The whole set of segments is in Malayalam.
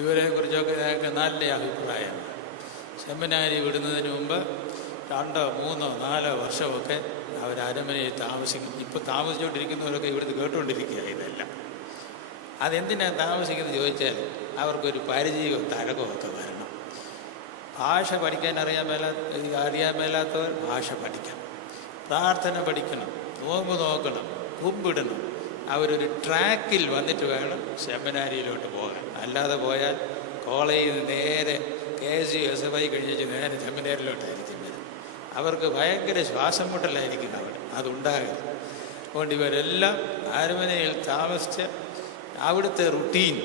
ഇവരെക്കുറിച്ചൊക്കെ ഞങ്ങൾക്ക് നല്ല അഭിപ്രായമാണ്. സെമിനാരി വിടുന്നതിന് മുമ്പ് 2, 3, 4 വർഷമൊക്കെ അവർ അരമനയിൽ താമസിക്കും. ഇപ്പോൾ താമസിച്ചുകൊണ്ടിരിക്കുന്നവരൊക്കെ ഇവിടുന്ന് കേട്ടുകൊണ്ടിരിക്കുക ഇതെല്ലാം. അതെന്തിനാണ് താമസിക്കുന്നത് ചോദിച്ചാൽ അവർക്കൊരു പരിചയവും തരകമൊക്കെ വരണം. ഭാഷ പഠിക്കാൻ അറിയാൻ മേലാത്തവർ ഭാഷ പഠിക്കണം, പ്രാർത്ഥന പഠിക്കണം, നോമ്പ് നോക്കണം, കുമ്പിടണം. അവരൊരു ട്രാക്കിൽ വന്നിട്ട് വേണം സെമിനാരിയിലോട്ട് പോകാൻ. അല്ലാതെ പോയാൽ കോളേജിൽ നിന്ന് നേരെ KSUSFI കഴിഞ്ഞിട്ട് നേരെ സെമിനാരിയിലോട്ടായിരിക്കും വരും. അവർക്ക് ഭയങ്കര ശ്വാസം മുട്ടലായിരിക്കും അവിടെ, അതുണ്ടാകരുത്. അതുകൊണ്ട് ഇവരെല്ലാം അരമനയിൽ താമസിച്ച് അവിടുത്തെ റുട്ടീൻ,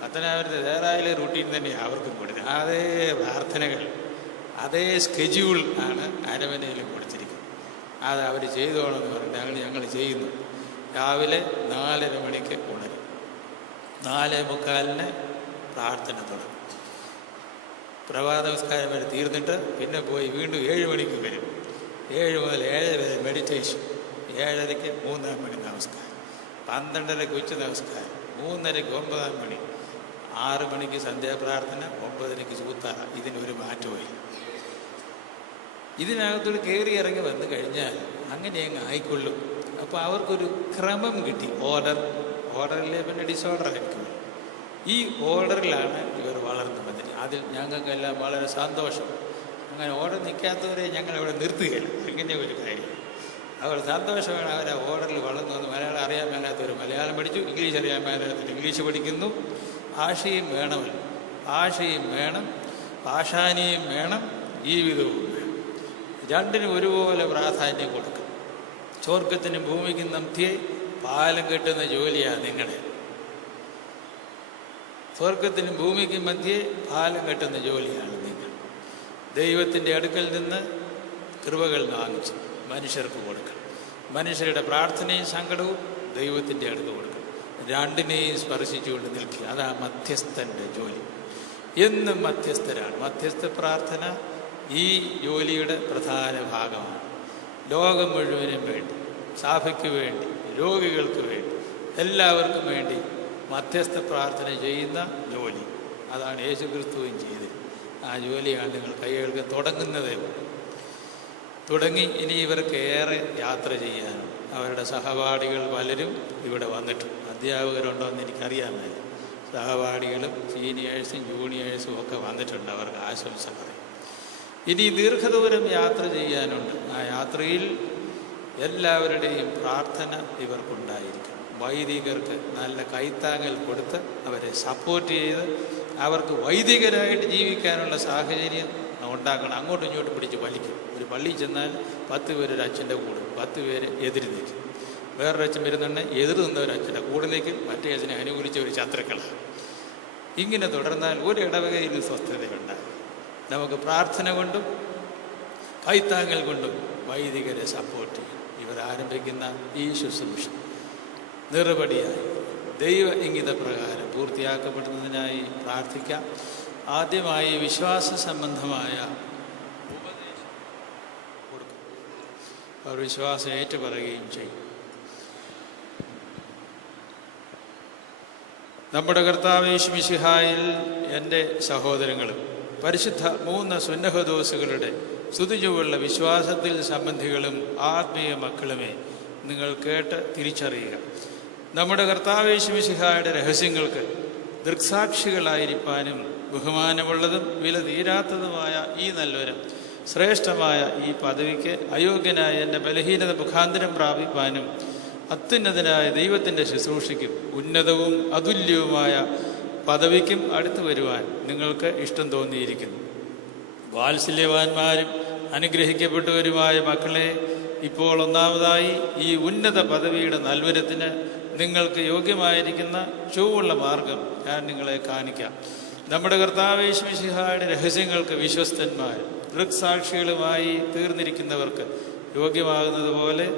പത്തനാപുരത്തെ ദേറായിലെ റുട്ടീൻ തന്നെയാണ് അവർക്കും കൊടുക്കുന്നത്. അതേ പ്രാർത്ഥനകൾ, അതേ സ്കെഡ്യൂൾ ആണ് അരമനയിലും കൊടുത്തിരിക്കുന്നത്. അത് അവർ ചെയ്തോണമെന്ന് പറഞ്ഞ് ഞങ്ങൾ ചെയ്യുന്നു. രാവിലെ 4:30 മണിക്ക് ഉണരും, 4:45 പ്രാർത്ഥന തുടങ്ങും. പ്രഭാത നമസ്കാരം വരെ തീർന്നിട്ട് പിന്നെ പോയി വീണ്ടും 7 മണിക്ക് വരും. 7 മുതൽ 7 വരെ മെഡിറ്റേഷൻ, 7:30 3 മണി നമസ്കാരം, 12:30 ഉച്ച നമസ്കാരം, 3:30 9 മണി, 6 മണിക്ക് സന്ധ്യാപ്രാർത്ഥന, 9:00 സൂത്താറ. ഇതിനൊരു മാറ്റമില്ല. ഇതിനകത്തോട് കയറി ഇറങ്ങി വന്നു കഴിഞ്ഞാൽ അങ്ങനെ അങ്ങ് ആയിക്കൊള്ളും. അപ്പോൾ അവർക്കൊരു ക്രമം കിട്ടി. ഓർഡറിലെ പിന്നെ ഡിസോർഡർ ആയിരിക്കും. ഈ ഓർഡറിലാണ് ഇവർ വളർന്നു വന്നിട്ട്. അതിൽ ഞങ്ങൾക്കെല്ലാം വളരെ സന്തോഷം. അങ്ങനെ ഓർഡർ നിൽക്കാത്തവരെ ഞങ്ങളവിടെ നിർത്തുകയില്ല. ഇങ്ങനെ ഒരു കാര്യം അവർ സന്തോഷമാണ്. അവർ ആ ഓർഡറിൽ വളർന്നു വന്ന്. മലയാളം അറിയാൻ മേലാത്തവർ മലയാളം പഠിച്ചു, ഇംഗ്ലീഷ് അറിയാൻ മേലാത്തവർ ഇംഗ്ലീഷ് പഠിക്കുന്നു. ഭാഷയും വേണമല്ലോ, ഭാഷയും വേണം, ഭാഷാനിയും വേണം, ജീവിതവും വേണം. രണ്ടിനും ഒരുപോലെ പ്രാധാന്യം കൊടുക്കും. സ്വർഗത്തിനും ഭൂമിക്കും മധ്യേ പാലം കെട്ടുന്ന ജോലിയാണ് നിങ്ങളെ. സ്വർഗത്തിനും ഭൂമിക്കും മധ്യേ പാലം കെട്ടുന്ന ജോലിയാണ് നിങ്ങൾ. ദൈവത്തിൻ്റെ അടുക്കൽ നിന്ന് കൃപകൾ വാങ്ങിച്ച് മനുഷ്യർക്ക് കൊടുക്കണം. മനുഷ്യരുടെ പ്രാർത്ഥനയും സങ്കടവും ദൈവത്തിൻ്റെ അടുത്ത് കൊടുക്കണം. രണ്ടിനെയും സ്പർശിച്ചുകൊണ്ട് നിൽക്കുക. അതാ മധ്യസ്ഥൻ്റെ ജോലി. എന്നും മധ്യസ്ഥരാണ്. മധ്യസ്ഥ പ്രാർത്ഥന ഈ ജോലിയുടെ പ്രധാന ഭാഗമാണ്. ലോകം മുഴുവനും വേണ്ടി, സഭയ്ക്ക് വേണ്ടി, രോഗികൾക്ക് വേണ്ടി, എല്ലാവർക്കും വേണ്ടി മധ്യസ്ഥ പ്രാർത്ഥന ചെയ്യുന്ന ജോലി. അതാണ് യേശുക്രിസ്തുവും ചെയ്തത്. ആ ജോലിയാണ് നിങ്ങൾ കൈകൾക്ക് തുടങ്ങുന്നതേ തുടങ്ങി. ഇനി ഇവർക്ക് ഏറെ യാത്ര ചെയ്യാനും. അവരുടെ സഹപാഠികൾ പലരും ഇവിടെ വന്നിട്ടുണ്ട്. അധ്യാപകരുണ്ടോയെന്ന് എനിക്കറിയാമല്ല. സഹപാഠികളും സീനിയേഴ്സും ജൂനിയേഴ്സും ഒക്കെ വന്നിട്ടുണ്ട്. അവർക്ക് ആശംസ പറയും. ഇനി ദീർഘദൂരം യാത്ര ചെയ്യാനുണ്ട്. ആ യാത്രയിൽ എല്ലാവരുടെയും പ്രാർത്ഥന ഇവർക്കുണ്ടായിരിക്കണം. വൈദികർക്ക് നല്ല കൈത്താങ്ങൽ കൊടുത്ത് അവരെ സപ്പോർട്ട് ചെയ്ത് അവർക്ക് വൈദികരായിട്ട് ജീവിക്കാനുള്ള സാഹചര്യം ഉണ്ടാക്കണം. അങ്ങോട്ടും ഇങ്ങോട്ടും പിടിച്ച് വലിക്കും. ഒരു പള്ളിയിൽ ചെന്നാൽ 10 പേര് ഒരു അച്ഛൻ്റെ കൂടെ, 10 പേര് എതിര് നിൽക്കും. വേറൊരു അച്ഛൻ വരുന്നുണ്ടെങ്കിൽ എതിർ നിന്നവർ അച്ഛൻ്റെ കൂടെ നിൽക്കും. മറ്റേ അച്ഛനെ അനുകൂലിച്ച ഒരു ശത്രുക്കളാണ്. ഇങ്ങനെ തുടർന്നാൽ ഒരു ഇടവകയിൽ സ്വസ്ഥതയുണ്ടാകും. നമുക്ക് പ്രാർത്ഥന കൊണ്ടും കൈത്താങ്ങൽ കൊണ്ടും വൈദികരെ സപ്പോർട്ട് ചെയ്യും. ഇവർ ആരംഭിക്കുന്ന ഈ ശുശ്രൂഷ നിറപടിയായി ദൈവ ഇംഗിത പ്രകാരം പൂർത്തിയാക്കപ്പെടുന്നതിനായി പ്രാർത്ഥിക്കാം. ആദ്യമായി വിശ്വാസ സംബന്ധമായ ഉപദേശം കൊടുക്കും. അവർ വിശ്വാസം ഏറ്റുപറയുകയും ചെയ്യും. നമ്മുടെ കർത്താവ് യേശു മിശിഹായിൽ എൻ്റെ സഹോദരങ്ങളും പരിശുദ്ധ 3 സുന്നഹദോസുകളുടെ സ്തുതിചുവള്ള വിശ്വാസത്തിൽ സംബന്ധികളും ആത്മീയ മക്കളുമേ, നിങ്ങൾ കേട്ട് തിരിച്ചറിയുക. നമ്മുടെ കർത്താവ് യേശു മിശിഹായുടെ രഹസ്യങ്ങൾക്ക് ദൃക്സാക്ഷികളായിരിക്കാനും ബഹുമാനമുള്ളതും വില തീരാത്തതുമായ ഈ നല്ലൊരു ശ്രേഷ്ഠമായ ഈ പദവിക്ക് അയോഗ്യനായ എൻ്റെ ബലഹീനത മുഖാന്തരം പ്രാപിപ്പാനും അത്യുന്നതനായ ദൈവത്തിൻ്റെ ശുശ്രൂഷയ്ക്കും ഉന്നതവും അതുല്യവുമായ പദവിക്കും അടുത്തു വരുവാൻ നിങ്ങൾക്ക് ഇഷ്ടം തോന്നിയിരിക്കുന്നു. വാത്സല്യവാന്മാരും അനുഗ്രഹിക്കപ്പെട്ടവരുമായ മക്കളെ, ഇപ്പോൾ ഒന്നാമതായി ഈ ഉന്നത പദവിയുടെ നൽവരത്തിന് നിങ്ങൾക്ക് യോഗ്യമായിരിക്കുന്ന ചൊവ്വുള്ള മാർഗം ഞാൻ നിങ്ങളെ കാണിക്കാം. നമ്മുടെ കർത്താവ് യേശു മിശിഹായുടെ രഹസ്യങ്ങൾക്ക് വിശ്വസ്തന്മാർ ദൃക്സാക്ഷികളുമായി തീർന്നിരിക്കുന്നവർക്ക് യോഗ്യമാകുന്നത് പോലെ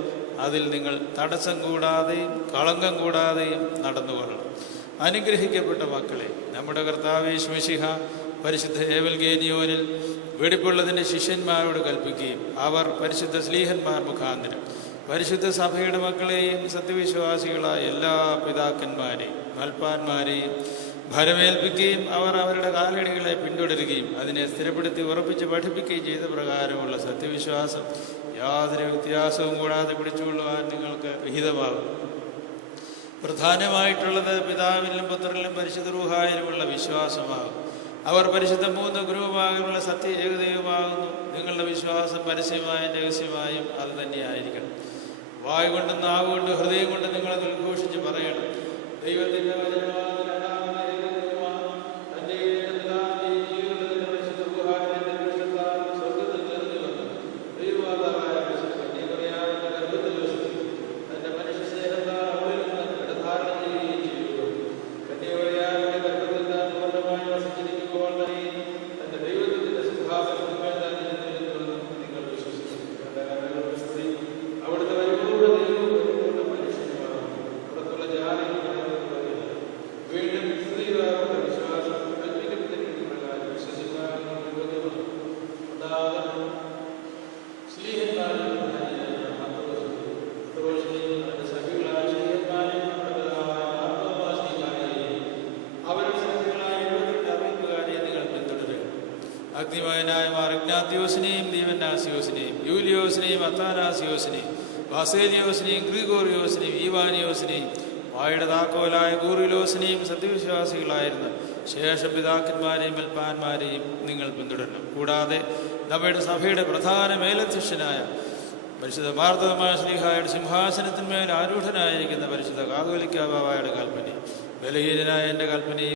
അതിൽ നിങ്ങൾ തടസ്സം കൂടാതെയും കളങ്കം കൂടാതെയും നടന്നുകൊള്ളണം. അനുഗ്രഹിക്കപ്പെട്ട മക്കളെ, നമ്മുടെ കർത്താവ് യേശു മിശിഹ പരിശുദ്ധ ഏവൽഗേനിയോനിൽ വെടിപ്പുള്ളതിൻ്റെ ശിഷ്യന്മാരോട് കൽപ്പിക്കുകയും അവർ പരിശുദ്ധ സ്ലീഹന്മാർ മുഖാന്തരം പരിശുദ്ധ സഭയുടെ മക്കളെയും സത്യവിശ്വാസികളായ എല്ലാ പിതാക്കന്മാരെയും മൽപ്പാന്മാരെയും ഭരമേൽപ്പിക്കുകയും അവർ അവരുടെ കാലടികളെ പിന്തുടരുകയും അതിനെ സ്ഥിരപ്പെടുത്തി ഉറപ്പിച്ച് പഠിപ്പിക്കുകയും ചെയ്ത പ്രകാരമുള്ള സത്യവിശ്വാസം യാതൊരു വ്യത്യാസവും കൂടാതെ പിടിച്ചുകൊള്ളുവാൻ നിങ്ങൾക്ക് വിഹിതമാകും. പ്രധാനമായിട്ടുള്ളത് പിതാവിലും പുത്രനിലും പരിശുദ്ധ റൂഹായിലുമുള്ള വിശ്വാസമാകും. അവർ പരിശുദ്ധ മൂന്ന് ഗുരുവുമാകുള്ള സത്യ ഏകദൈവമാകുന്നു. നിങ്ങളുടെ വിശ്വാസം പരസ്യമായും രഹസ്യമായും അത് തന്നെയായിരിക്കണം. വായു കൊണ്ടും നാവ് കൊണ്ടും ഹൃദയം കൊണ്ടും നിങ്ങളത് ഉദ്ഘോഷിച്ച് പറയണം. ദൈവത്തിൻ്റെ വചനമാണ് അഗ്നിമയനായ മാർ ഇഗ്നാത്യോസിനെയും ദീവന്നാസിയോസിനെയും യൂലിയോസിനെയും അത്താനാസിയോസിനെയും വാസേലിയോസിനെയും ഗ്രിഗോറിയോസിനെയും ഈവാനിയോസിനെയും വായുടെ താക്കോലായ ഗൂറിലോസിനെയും സത്യവിശ്വാസികളായിരുന്ന ശേഷം പിതാക്കന്മാരെയും മെൽപ്പാന്മാരെയും നിങ്ങൾ പിന്തുടരണം. കൂടാതെ നമ്മുടെ സഭയുടെ പ്രധാന മേലധ്യക്ഷനായ പരിശുദ്ധ മാർത്തമായ ശ്ലീഹായുടെ സിംഹാസനത്തിന്മേൽ ആരൂഢനായിരിക്കുന്ന പരിശുദ്ധ കാതോലിക്കാ ബാവയുടെ കൽപ്പനയും ബലഹീനനായ എൻ്റെ കൽപ്പനയും